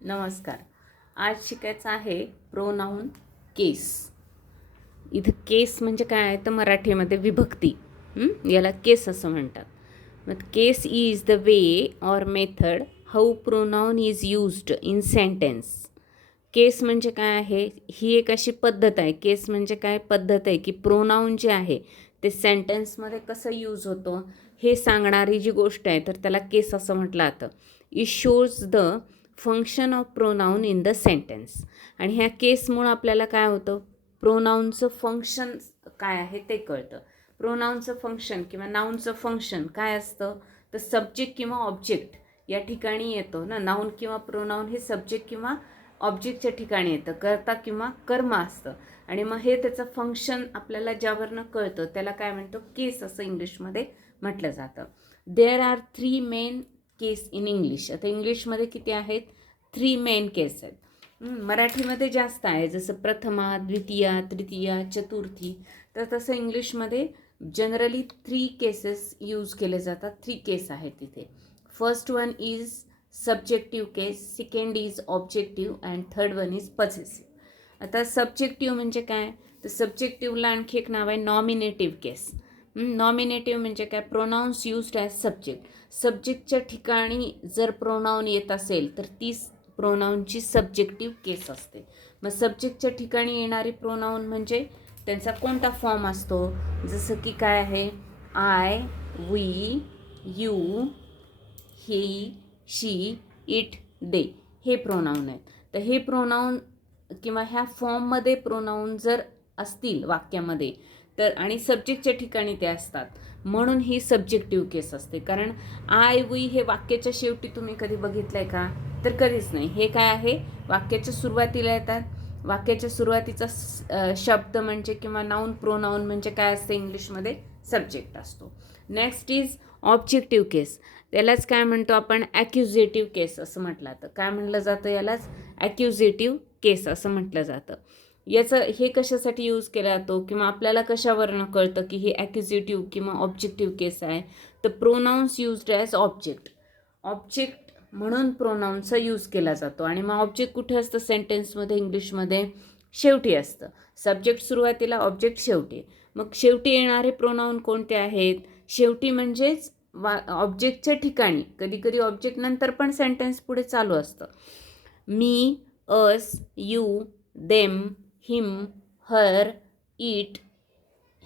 नमस्कार. आज शिकायचं आहे प्रोनाऊन केस. इथं केस म्हणजे काय आहे तर मराठीमध्ये विभक्ती. याला केस असं म्हणतात. मग case is the way or method how pronoun is used in sentence. Case म्हणजे काय आहे, ही एक अशी पद्धत आहे. केस म्हणजे काय पद्धत आहे की प्रोनाऊन जे आहे ते सेंटेन्समध्ये कसं यूज होतं हे सांगणारी जी गोष्ट आहे तर त्याला केस असं म्हटलं जातं. It shows the function of pronoun in the sentence. आणि ह्या केसमुळं आपल्याला काय होतं, प्रोनाऊनचं फंक्शन काय आहे ते कळतं. प्रोनाऊनचं फंक्शन किंवा नाऊनचं फंक्शन काय असतं तर सब्जेक्ट किंवा ऑब्जेक्ट या ठिकाणी येतो ना. नाऊन किंवा प्रोनाऊन हे सब्जेक्ट किंवा ऑब्जेक्टच्या ठिकाणी येतं, कर्ता किंवा कर्म असतं. आणि मग हे त्याचं फंक्शन आपल्याला ज्यावरनं कळतं त्याला काय म्हणतो, केस असं इंग्लिशमध्ये म्हटलं जातं. There are 3 main case in English. आता इंग्लिशमध्ये किती आहेत, 3 मेन केस आहेत. मराठीमध्ये जास्त आहे, जसं प्रथमा, द्वितीया, तृतीया, चतुर्थी. तर तसं इंग्लिशमध्ये जनरली 3 केसेस यूज केले जातात. 3 केस आहेत तिथे. First one is subjective case, second is objective and third one is possessive. आता सब्जेक्टिव्ह म्हणजे काय तर सब्जेक्टिव्हला आणखी एक नाव आहे नॉमिनेटिव्ह केस. नॉमिनेटिव्ह म्हणजे काय, प्रोनाऊन्स यूज्ड ॲज सब्जेक्ट. सब्जेक्टच्या ठिकाणी जर प्रोनाऊन येत असेल तर ती प्रोनाऊनची सब्जेक्टिव्ह केस असते. मग सब्जेक्टच्या ठिकाणी येणारी प्रोनाऊन म्हणजे त्यांचा कोणता फॉर्म असतो, जसं की काय आहे, I, we, you, he, she, it, they हे प्रोनाऊन आहेत. तर हे प्रोनाऊन किंवा ह्या फॉर्ममध्ये प्रोनाऊन जर असतील वाक्यामध्ये तर आणि सब्जेक्टच्या ठिकाणी ते असतात म्हणून ही सब्जेक्टिव्ह केस असते. कारण आय, वी हे वाक्याच्या शेवटी तुम्ही कधी बघितलं आहे का तर कधीच नाही. हे काय आहे, वाक्याच्या सुरुवातीला येतात. वाक्याच्या सुरुवातीचा शब्द म्हणजे किंवा नाऊन प्रोनाऊन म्हणजे काय असते इंग्लिशमध्ये, सब्जेक्ट असतो. नेक्स्ट इज ऑब्जेक्टिव्ह केस. त्यालाच काय म्हणतो आपण, ॲक्युजेटिव्ह केस असं म्हटलं जातं. काय म्हटलं जातं यालाच, ॲक्युजेटिव्ह केस असं म्हटलं जातं. याचं हे कशासाठी यूज केला जातो किंवा आपल्याला कशावरनं कळतं की हे ॲक्युजेटिव्ह किंवा ऑब्जेक्टिव्ह केस आहे तर pronouns used as object. Object म्हणून प्रोनाऊनचा यूज केला जातो. आणि मग ऑब्जेक्ट कुठे असतं सेंटेन्समध्ये इंग्लिशमध्ये, शेवटी असतं. सब्जेक्ट सुरुवातीला, ऑब्जेक्ट शेवटी. मग शेवटी येणारे प्रोनाऊन कोणते आहेत, शेवटी म्हणजेच ऑब्जेक्टच्या ठिकाणी. कधी कधी ऑब्जेक्ट नंतर पण सेंटेन्स पुढे चालू असतं. Me, us, you, them, him, her, it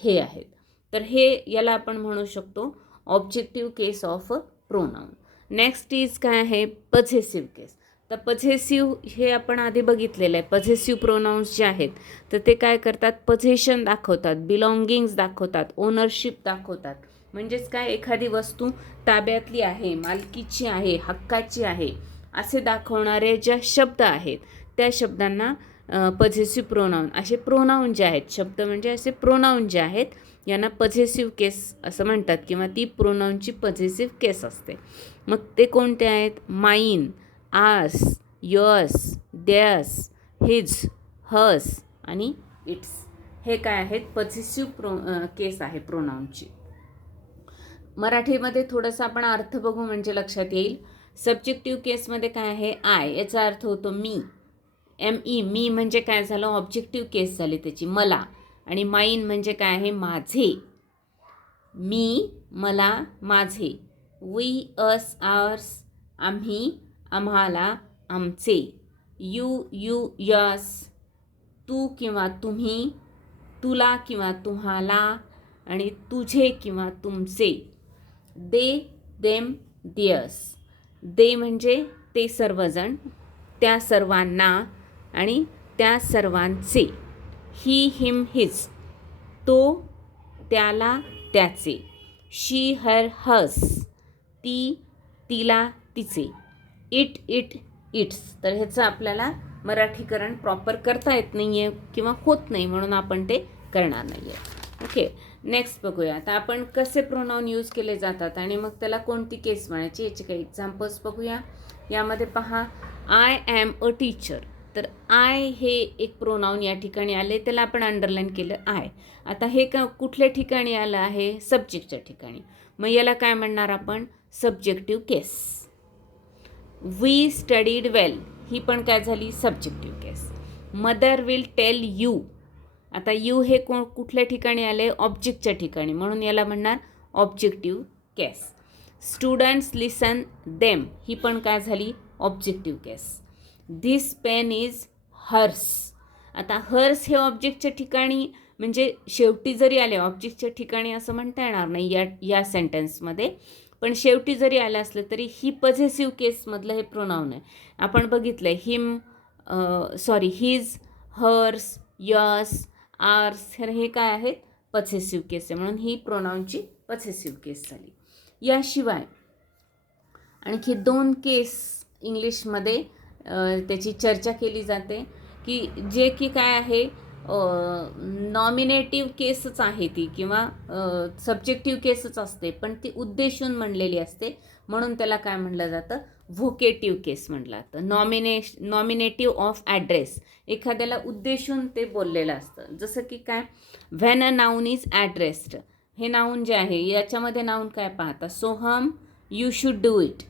हे आहेत. तर हे याला आपण म्हणू शकतो objective case of pronoun. Next is काय आहे, पझेसिव्ह केस. तर पझेसिव्ह हे आपण आधी बघितलेलं आहे. पझेसिव्ह प्रोनाऊन्स जे आहेत तर ते काय करतात, पझेशन दाखवतात, बिलॉंगिंग्स दाखवतात, ओनरशिप दाखवतात. म्हणजेच काय, एखादी वस्तू ताब्यातली आहे, मालकीची आहे, हक्काची आहे असे दाखवणारे ज्या शब्द आहेत त्या शब्दांना पझेसिव्ह प्रोनाऊन. असे प्रोनाऊन जे आहेत, शब्द म्हणजे असे प्रोनाऊन जे आहेत यांना पझेसिव्ह केस असं म्हणतात किंवा ती प्रोनाऊनची पझेसिव्ह केस असते. मग ते कोणते आहेत, माईन, आस, युअर्स, देअर्स, हिज, हर्स आणि इट्स हे काय आहेत, पझेसिव्ह केस आहे प्रोनाऊनची. मराठीमध्ये थोडंसं आपण अर्थ बघू म्हणजे लक्षात येईल. सब्जेक्टिव्ह केसमध्ये काय आहे, आय याचा अर्थ होतो मी, मी म्हणजे काय झालं, ऑब्जेक्टिव्ह केस झाली त्याची, मला. आणि माईन म्हणजे काय आहे, माझे, मी, मला, माझे. वी, अस, आवर्स, आम्ही, आम्हाला, आमचे. यू, यस, तू किंवा तुम्ही, तुला किंवा तुम्हाला आणि तुझे किंवा तुमचे. दे, देम, दियर्स. दे म्हणजे ते सर्वजण, त्या सर्वांना आणि त्या सर्वांचे. ही, हिम, हिज, तो, त्याला, त्याचे. शी, हर, हर्स, ती, तिला, तिचे. It, it's. तर ह्याचं आपल्याला मराठीकरण प्रॉपर करता येत नाही आहे किंवा होत नाही म्हणून आपण ते करणार नाही आहे. ओके, नेक्स्ट बघूया. आता आपण कसे प्रोनाऊन यूज केले जातात आणि मग त्याला कोणती केस म्हणायची याचे काही एक्झाम्पल्स बघूया. यामध्ये पहा, आय ॲम अ टीचर. तर आय हे एक प्रोनाऊन या ठिकाणी आले, त्याला आपण अंडरलाईन केलं आय. आता हे कुठल्या ठिकाणी आलं आहे, सब्जेक्टच्या ठिकाणी. मग याला काय म्हणणार आपण, subjective case. We studied well. ही पण काय झाली subjective case. Mother will tell you, आता यू हे कुठल्या ठिकाणी आले ऑब्जेक्टच्या ठिकाणी, म्हणून याला म्हणणार objective case. Students listen them, ही पण काय झाली objective case. This pen is hers, आता हर्स हे ऑब्जेक्टच्या ठिकाणी म्हणजे शेवटी जरी आले ऑब्जेक्टच्या ठिकाणी असं म्हणता येणार नाही या सेंटेन्समध्ये, पण शेवटी जरी आलं असलं तरी ही पॉझेसिव्ह केसमधलं हे प्रोनाऊन आहे. आपण बघितलं आहे हिज, हर्स, यस, आर्स हे काय आहेत पॉझेसिव्ह केस आहे, म्हणून ही प्रोनाऊनची पॉझेसिव्ह केस झाली. याशिवाय आणखी 2 केस इंग्लिशमध्ये त्याची चर्चा केली जाते की जे की काय आहे नॉमिनेटिव्ह केसच आहे ती किंवा सब्जेक्टिव्ह केसच असते, पण ती उद्देशून म्हणलेली असते, म्हणून त्याला काय म्हणलं जातं व्होकेटिव्ह केस म्हणलं जातं. नॉमिनेटिव्ह ऑफ ॲड्रेस, एखाद्याला उद्देशून ते बोललेलं असतं. जसं की काय व्हेन अ नाऊन इज ॲड्रेस्ड, हे नाऊन जे आहे याच्यामध्ये नाऊन काय पाहता Soham you should do it,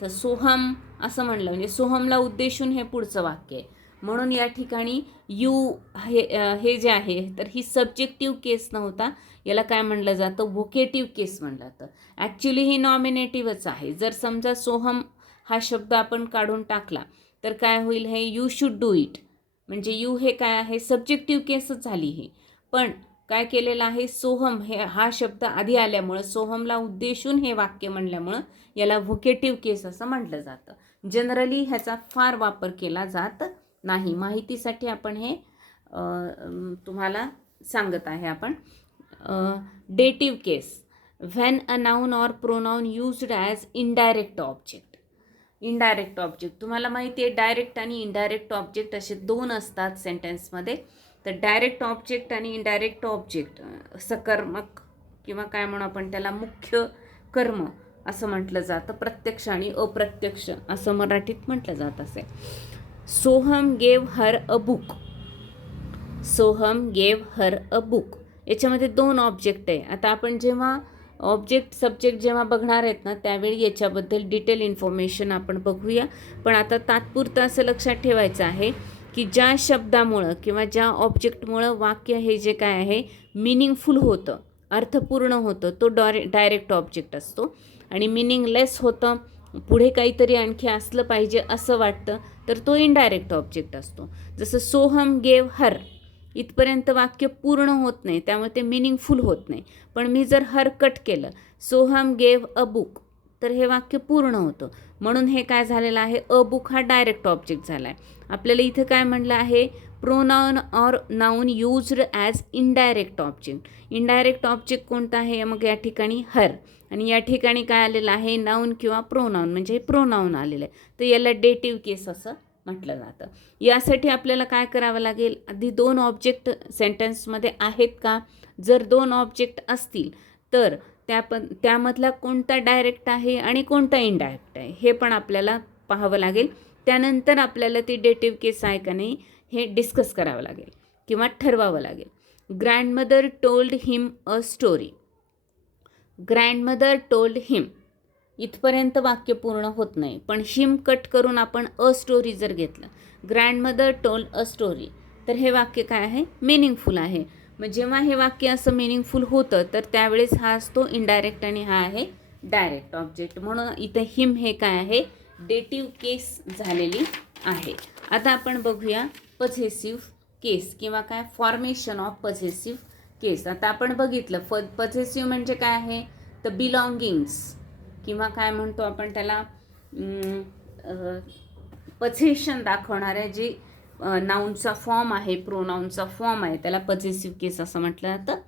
तर सोहम असं म्हणलं म्हणजे सोहमला उद्देशून हे पुढचं वाक्य आहे, म्हणून या ठिकाणी यू हे जे आहे तर ही सब्जेक्टिव्ह केस नव्हता, याला काय म्हणलं जातं व्होकेटिव्ह केस म्हणलं जातं. ॲक्च्युली ही नॉमिनेटिव्हच आहे. जर समजा सोहम हा शब्द आपण काढून टाकला तर काय होईल हे यू शुड डू इट, म्हणजे यू हे काय आहे सब्जेक्टिव्ह केसच झाली ही, पण काय केलेलं आहे सोहम हा शब्द आधी आल्यामुळं सोहमला उद्देशून हे वाक्य म्हणल्यामुळं याला व्होकेटिव्ह केस असं म्हटलं जातं. जनरली ह्याचा फार वापर केला जात नाही, माहितीसाठी आपण हे तुम्हाला सांगत आहे. आपण dative case, when a noun or pronoun used as indirect object. Indirect object तुम्हाला माहिती आहे डायरेक्ट आणि इनडायरेक्ट ऑब्जेक्ट असे 2 असतात सेंटेन्समध्ये. तर डायरेक्ट ऑब्जेक्ट आणि इनडायरेक्ट ऑब्जेक्ट सकर्मक किंवा काय म्हणू आपण त्याला मुख्य कर्म असं म्हटलं जातं, प्रत्यक्ष आणि अप्रत्यक्ष असं मराठीत म्हटलं जात असे. Soham gave her a book, Soham gave her a book, याच्यामध्ये 2 ऑब्जेक्ट आहे. आता आपण जेव्हा ऑब्जेक्ट सब्जेक्ट जेव्हा बघणार आहेत ना त्यावेळी याच्याबद्दल डिटेल इन्फॉर्मेशन आपण बघूया, पण आता तात्पुरतं असं लक्षात ठेवायचं आहे की ज्या शब्दामुळं किंवा ज्या ऑब्जेक्टमुळं वाक्य हे जे काय आहे मिनिंगफुल होतं, अर्थपूर्ण होतं, तो डायरेक्ट ऑब्जेक्ट असतो. आणि मिनिंगलेस होतं, पुढे काहीतरी आणखी असलं पाहिजे असं वाटतं, तर तो इनडायरेक्ट ऑब्जेक्ट असतो. जसं सोहम गेव हर, इथपर्यंत वाक्य पूर्ण होत नाही, त्यामुळे ते मिनिंगफुल होत नाही. पण मी जर हर कट केलं सोहम गेव अ बुक तर हे वाक्य पूर्ण होतं, म्हणून हे काय झालेलं आहे अ बुक हा डायरेक्ट ऑब्जेक्ट झाला आहे. आपल्याला इथं काय म्हणलं आहे pronoun or noun used as indirect object. Indirect object कोणता आहे मग या ठिकाणी हर, आणि या ठिकाणी काय आलेलं आहे नाऊन किंवा प्रोनाऊन, म्हणजे हे प्रोनाऊन आलेलं आहे, तर याला डेटिव्ह केस असं म्हटलं जातं. यासाठी आपल्याला काय करावं लागेल आधी 2 ऑब्जेक्ट सेंटेन्समध्ये आहेत का, जर 2 ऑब्जेक्ट असतील तर त्यामधला कोणता डायरेक्ट आहे आणि कोणता इनडायरेक्ट आहे हे पण आपल्याला पाहावं लागेल. त्यानंतर आपल्याला ती डेटिव्ह केस आहे का नाही हे डिस्कस करावं लागेल किंवा ठरवावं लागेल. Grandmother told him a story, grandmother told him इथपर्यंत वाक्य पूर्ण होत नाही, पण हिम कट करून आपण अ स्टोरी जर घेतलं ग्रँडमदर टोल्ड अ स्टोरी तर हे वाक्य काय आहे मिनिंगफुल आहे. मग जेव्हा हे वाक्य असं मिनिंगफुल होतं तर त्यावेळेस हा असतो इनडायरेक्ट आणि हा आहे डायरेक्ट ऑब्जेक्ट, म्हणून इथं हिम हे काय आहे डेटिव्ह केस झालेली आहे. आता आपण बघूया पॉझेसिव्ह केस किंवा काय फॉर्मेशन ऑफ पॉझेसिव्ह केस. आता आपण बघितलं पॉझेसिव्ह म्हणजे काय आहे तर बिलॉंगिंग्स किंवा काय म्हणतो आपण त्याला पॉझेशन दाखवणाऱ्या जी नाऊनचा फॉर्म आहे प्रोनाऊनचा फॉर्म आहे त्याला पॉझेसिव्ह केस असं म्हटलं जातं.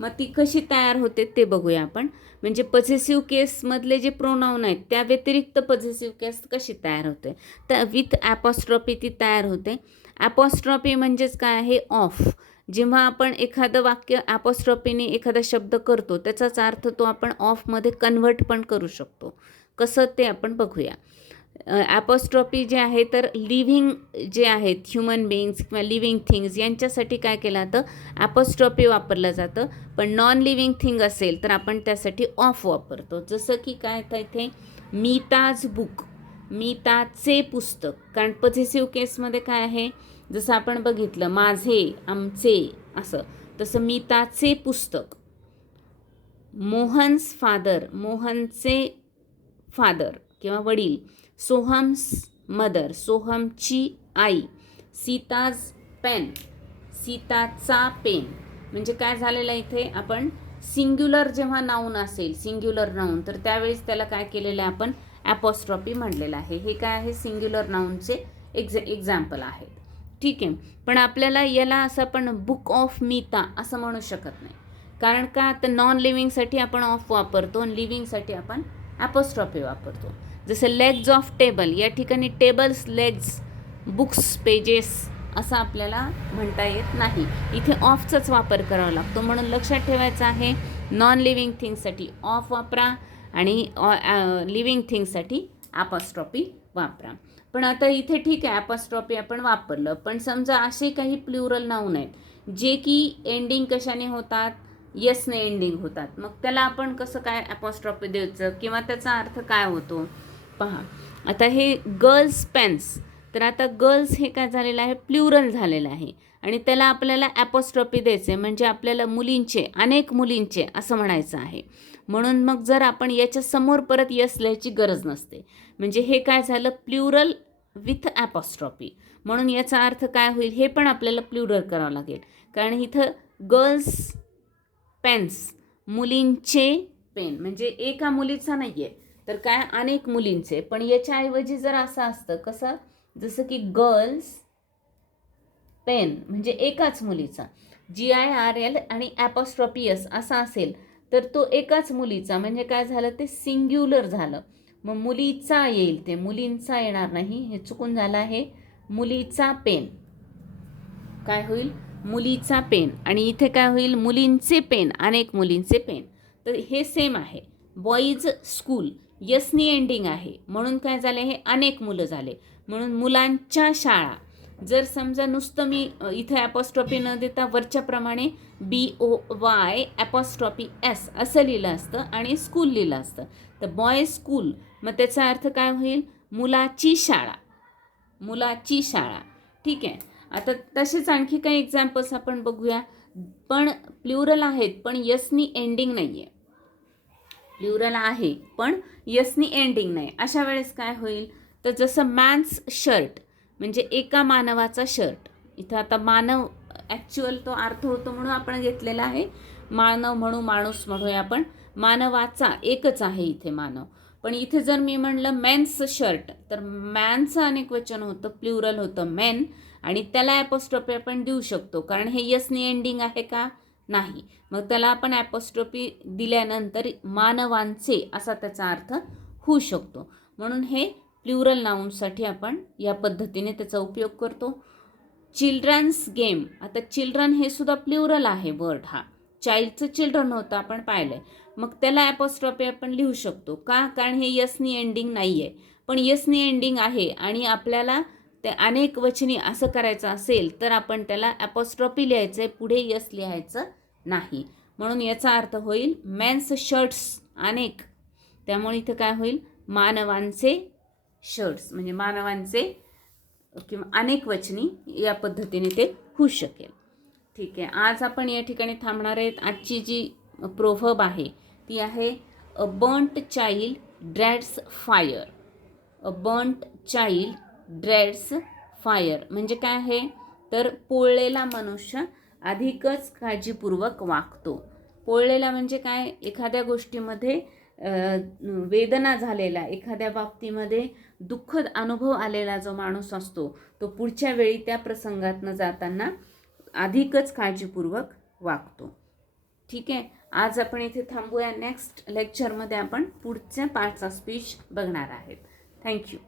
मग ती कशी तयार होते ते बघूया आपण. म्हणजे पॉझेसिव्ह केसमधले जे प्रोनाऊन आहेत त्या व्यतिरिक्त पॉझेसिव्ह केस कशी तयार होते तर विथ ॲपॉस्ट्रॉफी ती तयार होते. ॲपॉस्ट्रॉफी म्हणजेच काय आहे ऑफ, जेव्हा आपण एखादं वाक्य ॲपॉस्ट्रॉफीने एखादा शब्द करतो त्याचाच अर्थ तो आपण ऑफमध्ये कन्व्हर्ट पण करू शकतो. कसं ते आपण बघूया. ॲपॉस्ट्रॉफी जे आहे तर लिव्हिंग जे आहेत ह्युमन बिईंग्स किंवा लिव्हिंग थिंग्स यांच्यासाठी काय केलं जातं ॲपॉस्ट्रॉफी वापरलं जातं, पण नॉन लिव्हिंग थिंग असेल तर आपण त्यासाठी ऑफ वापरतो. जसं की काय तर इथे मीताज बुक, मीताचे पुस्तक, कारण पॉझेसिव्ह केसमध्ये काय आहे, जसं आपण बघितलं माझे, आमचे असं, तसं मीताचे पुस्तक. मोहन्स फादर, मोहनचे फादर किंवा वडील. सोहम्स मदर, सोहमची आई. Sita's pen, सीताचा pen. म्हणजे काय झालेलं इथे, आपण सिंग्युलर जेव्हा नाऊन असेल, सिंग्युलर नाऊन, तर त्यावेळेस त्याला काय केलेलं आहे आपण, ॲपॉस्ट्रॉफी म्हणलेलं आहे. हे काय आहे, सिंग्युलर नाऊनचे एक्झाम्पल आहेत. ठीक आहे. पण आपल्याला याला असं आपण बुक ऑफ मीता असं म्हणू शकत नाही, कारण का, तर नॉन लिव्हिंगसाठी आपण ऑफ वापरतो आणि लिव्हिंगसाठी आपण ॲपॉस्ट्रॉफी वापरतो. जसं लेग्स ऑफ टेबल, या ठिकाणी टेबल्स, लेग्स, बुक्स, पेजेस असं आपल्याला म्हणता येत नाही. इथे ऑफचाच वापर करावा लागतो. म्हणून लक्षात ठेवायचं आहे, नॉन लिव्हिंग थिंगसाठी ऑफ वापरा आणि लिव्हिंग थिंगसाठी ॲपॉस्ट्रॉफी वापरा. पण आता इथे ठीक आहे, ॲपॉस्ट्रॉफी आपण वापरलं, पण समजा असे काही प्लुरल नाऊन आहेत जे की एंडिंग कशाने होतात, यसने एंडिंग होतात. मग त्याला आपण कसं काय ॲपॉस्ट्रॉफी द्यायचं किंवा त्याचा अर्थ काय होतो पहा. आता हे गर्ल्स पेन्स, तर आता गर्ल्स हे काय झालेलं आहे, प्लुरल झालेलं आहे आणि त्याला आपल्याला ॲपॉस्ट्रॉफी द्यायचे, म्हणजे आपल्याला मुलींचे, अनेक मुलींचे असं म्हणायचं आहे. म्हणून मग जर आपण याच्या समोर परत यस लिहायची गरज नसते, म्हणजे हे काय झालं, प्लुरल विथ ॲपॉस्ट्रॉफी. म्हणून याचा अर्थ काय होईल, हे पण आपल्याला प्लुरल करावं लागेल, कारण इथं गर्ल्स पेन्स, मुलींचे पेन, म्हणजे एका मुलीचा नाही आहे, तर काय अनेक मुलींचे. पण याच्याऐवजी जर असं असतं कसं, जसं की गर्ल्स पेन म्हणजे एकाच मुलीचा, GIRL आणि ॲपॉस्ट्रॉफी एस असा असेल तर तो एकाच मुलीचा, म्हणजे काय झालं, ते सिंग्युलर झालं. मग मुलीचा येईल, ते मुलींचा येणार नाही, हे चुकून झालं आहे. मुलीचा पेन काय होईल, मुलीचा पेन. आणि इथे काय होईल, मुलींचे पेन, अनेक मुलींचे पेन. तर हे सेम आहे. बॉईज स्कूल, यसनी एंडिंग आहे, म्हणून काय झाले, हे अनेक मुलं झाले. म्हणून मुलांच्या शाळा. जर समजा नुसतं मी इथे ॲपॉस्ट्रॉफी न देता वरच्याप्रमाणे BOY ॲपॉस्ट्रॉफी S असं लिहिलं असतं आणि स्कूल लिहिलं असतं, तर बॉय स्कूल, मग त्याचा अर्थ काय होईल, मुलाची शाळा, मुलाची शाळा. ठीक आहे. आता तसेच आणखी काही एक्झाम्पल्स आपण बघूया. पण प्लुरल आहेत, पण यसनी एंडिंग नाही आहे. प्लुरल आहे पण यसनी एंडिंग नाही. अशा वेळेस काय होईल, तर जसं मॅन्स शर्ट म्हणजे एका मानवाचा शर्ट. इथं आता मानव ॲक्च्युअल तो अर्थ होतो म्हणून आपण घेतलेला आहे. मानव म्हणू, माणूस म्हणूया आपण, मानवाचा एकच आहे इथे मानव. पण इथे जर मी म्हणलं मेन्स शर्ट, तर मॅनचं अनेक वचन होतं, प्लुरल होतं मेन, आणि त्याला ॲपॉस्ट्रॉफी आपण देऊ शकतो, कारण हे यसनी एंडिंग आहे का, नाही. मग त्याला आपण ॲपॉस्ट्रॉफी दिल्यानंतर मानवांचे असा त्याचा अर्थ होऊ शकतो. म्हणून हे प्लुरल नाऊनसाठी आपण या पद्धतीने त्याचा उपयोग करतो. चिल्ड्रन्स गेम, आता चिल्ड्रन हे सुद्धा प्लुरल आहे वर्ड, हा चाइल्डचं चिल्ड्रन होतं आपण पाहिलं आहे. मग त्याला ॲपॉस्ट्रॉफी आपण लिहू शकतो का, कारण हे यसनी एंडिंग नाही आहे. पण यसनी एंडिंग आहे आणि आपल्याला ते अनेक वचनी असं करायचं असेल तर आपण त्याला ॲपॉस्ट्रॉफी लिहायचं आहे, पुढे यस लिहायचं नाही. म्हणून याचा अर्थ होईल मेन्स शर्ट्स अनेक, त्यामुळे इथं काय होईल, मानवांचे शर्ट्स म्हणजे मानवांचे किंवा अनेक वचनी या पद्धतीने ते होऊ शकेल. ठीक आहे. आज आपण या ठिकाणी थांबणार आहेत. आजची जी प्रोव्हर्ब आहे ती आहे अ बर्न्ट चाइल्ड ड्रेड्स फायर. अ बर्न्ट चाइल्ड ड्रेड्स फायर म्हणजे काय आहे, तर पोळलेला मनुष्य अधिकच काळजीपूर्वक वागतो. पोळलेला म्हणजे काय, एखाद्या गोष्टीमध्ये वेदना झालेला, एखाद्या बाबतीमध्ये दुःखद अनुभव आलेला जो माणूस असतो तो पुढच्या वेळी त्या प्रसंगातनं जाताना अधिकच काळजीपूर्वक वागतो. ठीक आहे. आज आपण इथे थांबूया. नेक्स्ट लेक्चरमध्ये आपण पुढच्या पार्टचा स्पीच बघणार आहेत. थँक्यू.